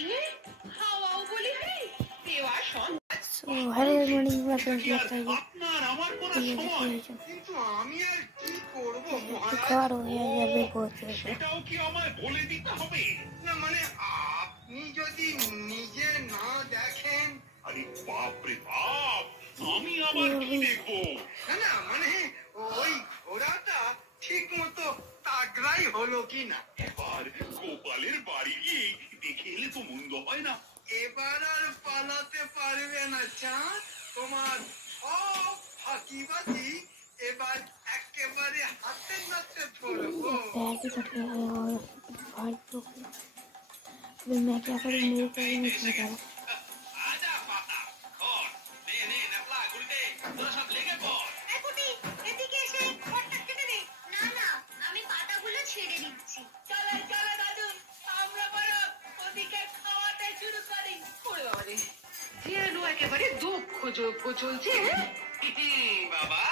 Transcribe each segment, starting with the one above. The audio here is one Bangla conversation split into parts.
हेलो मॉर्निंग वापस बताइए ये देखिए কিন্তু আমি আর কি করব बेकार हो गया यार भी बहुत ज़्यादा সেটাও কি আমায় বলে দিতে হবে না মানে আপনি যদি নিজে না দেখেন আরে বাপ রে বাপ আমি আবার কি দেখবো না না মানে ওই ঘোড়াটা ঠিকমতো তাগড়াই হলো কিনা এবার গোপালের বাড়ি গিয়ে দেখে এলে তো মন্দ হয় না এবার আর পালাতে পারবে না চাঁদ তোমার সব ফাঁকিবাজি এবার একেবারে হাতে নাতে ধরবো पैर भी कट गया है और भाई तो अभी मैं क्या करूँ मेरे को भी नहीं समझ आ रहा आजा पाता और নে নে নাপলা গুলতে তোরা সব লেগে পড় একুটি এদিকে এসে ঘরটা কেটে দে না না আমি পাতাগুলো ছেড়ে দিচ্ছি চলে চলে দাদু আমরা বড় ওদিকে খাওয়াতে শুরু করি ওরে বাবা রে যেন একেবারে দুঃখ যোগ্য চলছে বাবা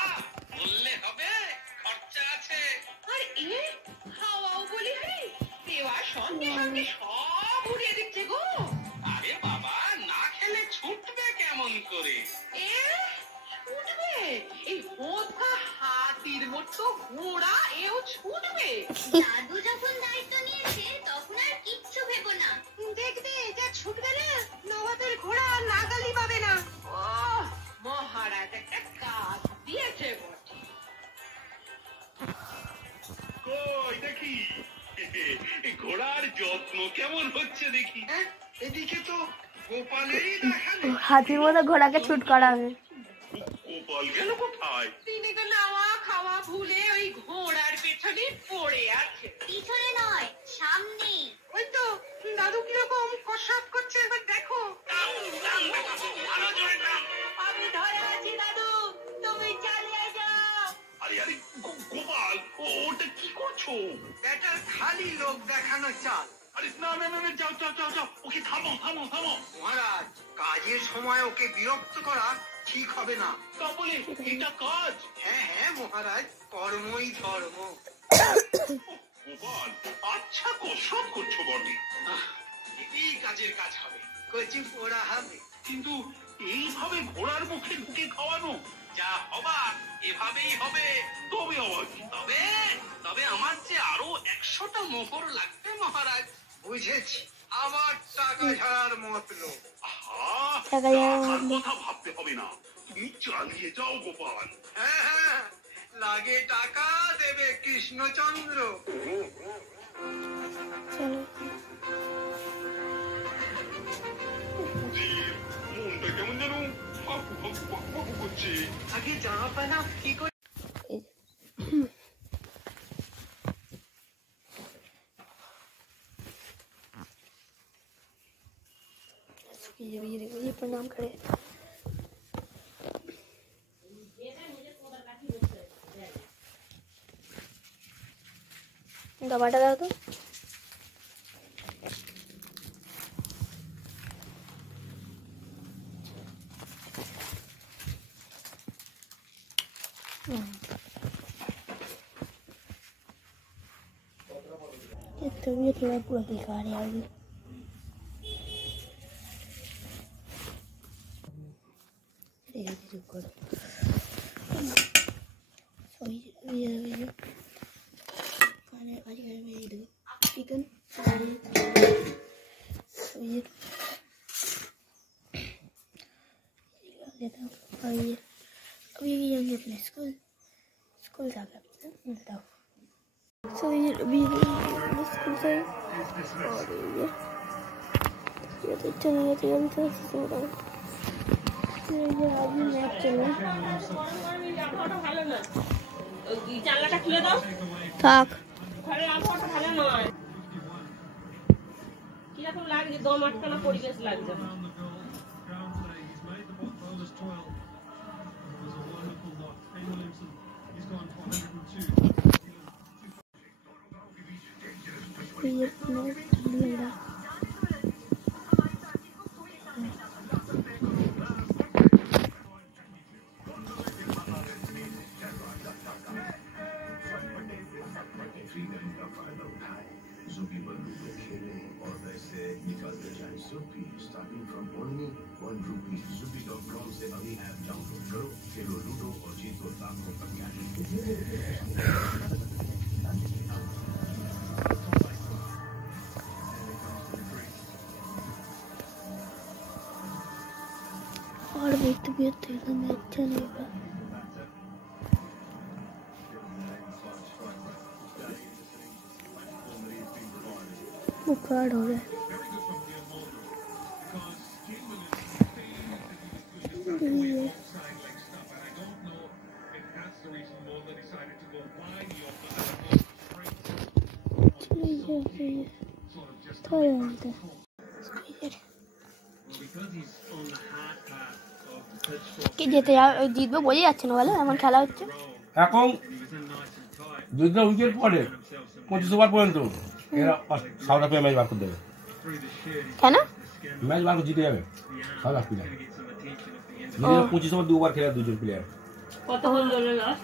বললে হবে খরচা আছে আর এ খাওয়াও বলি হে দেওয়ার সঙ্গে সঙ্গে সব উড়িয়ে দিচ্ছে গো আরে বাবা না খেলে ছুটবে কেমন করে এ ছুটবে এই হোতা হাতির মতো ঘোড়া এও ছুটবে দাদু যখন দায়িত্ব নিয়েছে তখন আর কিচ্ছু ভেবো না দেখবে এটা ছুটবে না নবাবের ঘোড়া নাগালি পাবে না ও মহারাজ একটা কাজ দিয়েছে বটে কই দেখি ঘোড়ার যত্ন কেমন হচ্ছে দেখি এদিকে তো গোপালেরই দেখা নেই हाथी वो तो घोड़ा के छूट करा है গোপাল গেল কোথায় তিনি তো নাওয়া খাওয়া ভুলে ওই ঘোড়ার পেছনে পড়ে আছে পিছনে নয় সামনে ওই তো দাদু কিরকম কসরত করছে এবার দেখো আমি ধরে আছি দাদু তুমি চালিয়ে যাও আরে আরে গোপাল ওটা কি করছো এটা খালি লোক দেখানো চাল আরে না না না যাও যাও যাও যাও ওকে থামো থামো থামো মহারাজ কাজের সময় ওকে বিরক্ত করা ঠিক হবে না তা বলে এটা কাজ হ্যাঁ হ্যাঁ মহারাজ কর্মই ধর্ম গোপাল আচ্ছা কসরত করছো বটে এই কাজের কাজ হবে কচি পোড়া হবে কিন্তু এইভাবে ঘোড়ার মুখে ঢুকে খাওয়ানো যা হবার এভাবেই হবে তবে আবার কি তবে তবে আমার যে আরো 100টা মোহর লাগবে মহারাজ বুঝেছি আবার টাকা ঝাড়ার মতলব কথা ভাবতে হবে না চালিয়ে যাও গোপাল হ্যাঁ হ্যাঁ লাগে টাকা দেবে কৃষ্ণচন্দ্র মনটা কেমন যেন ফাঁকু ফাঁকু ফাঁকু ফাঁকু করছে আগে জামা পানা কি করে ये प्रणाम करे टमाटर डाल दो तबीयत थोड़ा पूरा बेकार है अभी चिकन लेता हूँ अभी जाएंगे अपने स्कूल जाकर बताओ सो ये अभी स्कूल से और ये तो चल रहा है अभी तो सो रहा हूँ ये आदमी मैच चल रहा জানলাটা খুলে দাও থাক ঘরে আবহাওয়াটা ভালো নয় কিরকম লাগছে দম আটকানো পরিবেশ লাগছে ये लग रहा जो भी बंदूक खेले और वैसे निकालते जाए Zupi starting from only 1 rupee. Zupi.com से अभी ऐप डाउनलोड करो, खेलो लूडो और जीतो लाखों का कैश। और भी तबीयत देखने में अच्छा नहीं होगा। बुखार हो रहा है। কি যেতে জিতবে বোঝা যাচ্ছে না বলো, এমন খেলা হচ্ছে। এখন যদি উইকেট পড়ে 25 ওভার পর্যন্ত এরা সাউথ আফ্রিকা ম্যাচ বার করে দেবে। কেন ম্যাচ বার করে জিতে যাবে সাউথ আফ্রিকা। 25 ওভার 2 ওভার খেলে দুজন প্লেয়ার। কত হল ধরে লাস্ট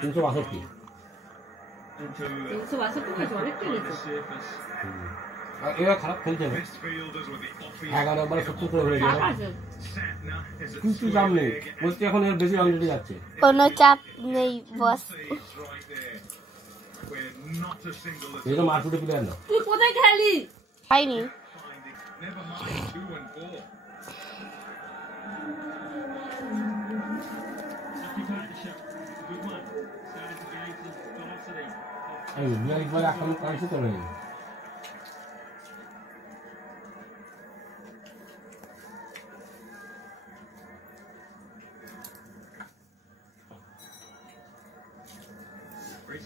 362। 362 ম্যাচ অনেক খেলেছে। আর এরা খারাপ খেলছে না। 11 ওভারে 70 করে হয়ে গেল। কিছু চাপ নেই, বলতে এখন এর বেশি রান দিতে যাচ্ছে। কোনো চাপ নেই বস। এই তো মারকুটে প্লেয়ার না। তুই কোথায় খেলি? খাইনি। এই বিয়ারিক বলে এখন কাছে চলে গেল।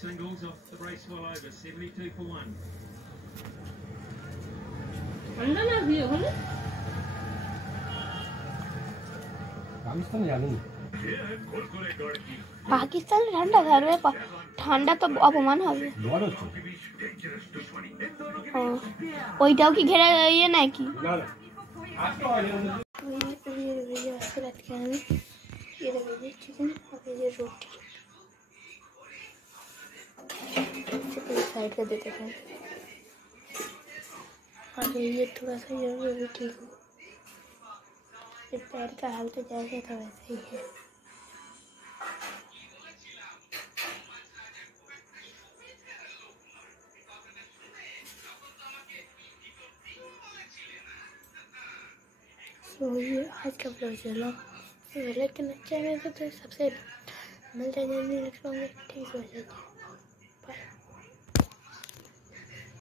Singles off the race well over 72 for 1. ঠান্ডা না দিয়ে ওখানে? পাকিস্তান জানি পাকিস্তানে ঠান্ডা থাকবে, ঠান্ডা তো অপমান হবে। জ্বর হচ্ছে। ওইটাও কি ঘেরা ইয়ে নাকি? না না আজকে হয়নি। আজকে রাতকে আমি ये देखिए चिकन और ये रोटी साइड कर देते हैं। और ये थोड़ा सा ये भी ठीक हो, ये पैर का हाल तो जैसे था वैसे ही है। तो ये आज का ब्लॉग चलो लेकिन अच्छा है तो सबसे मिलते हैं नेक्स्ट ब्लॉग में। ठीक है।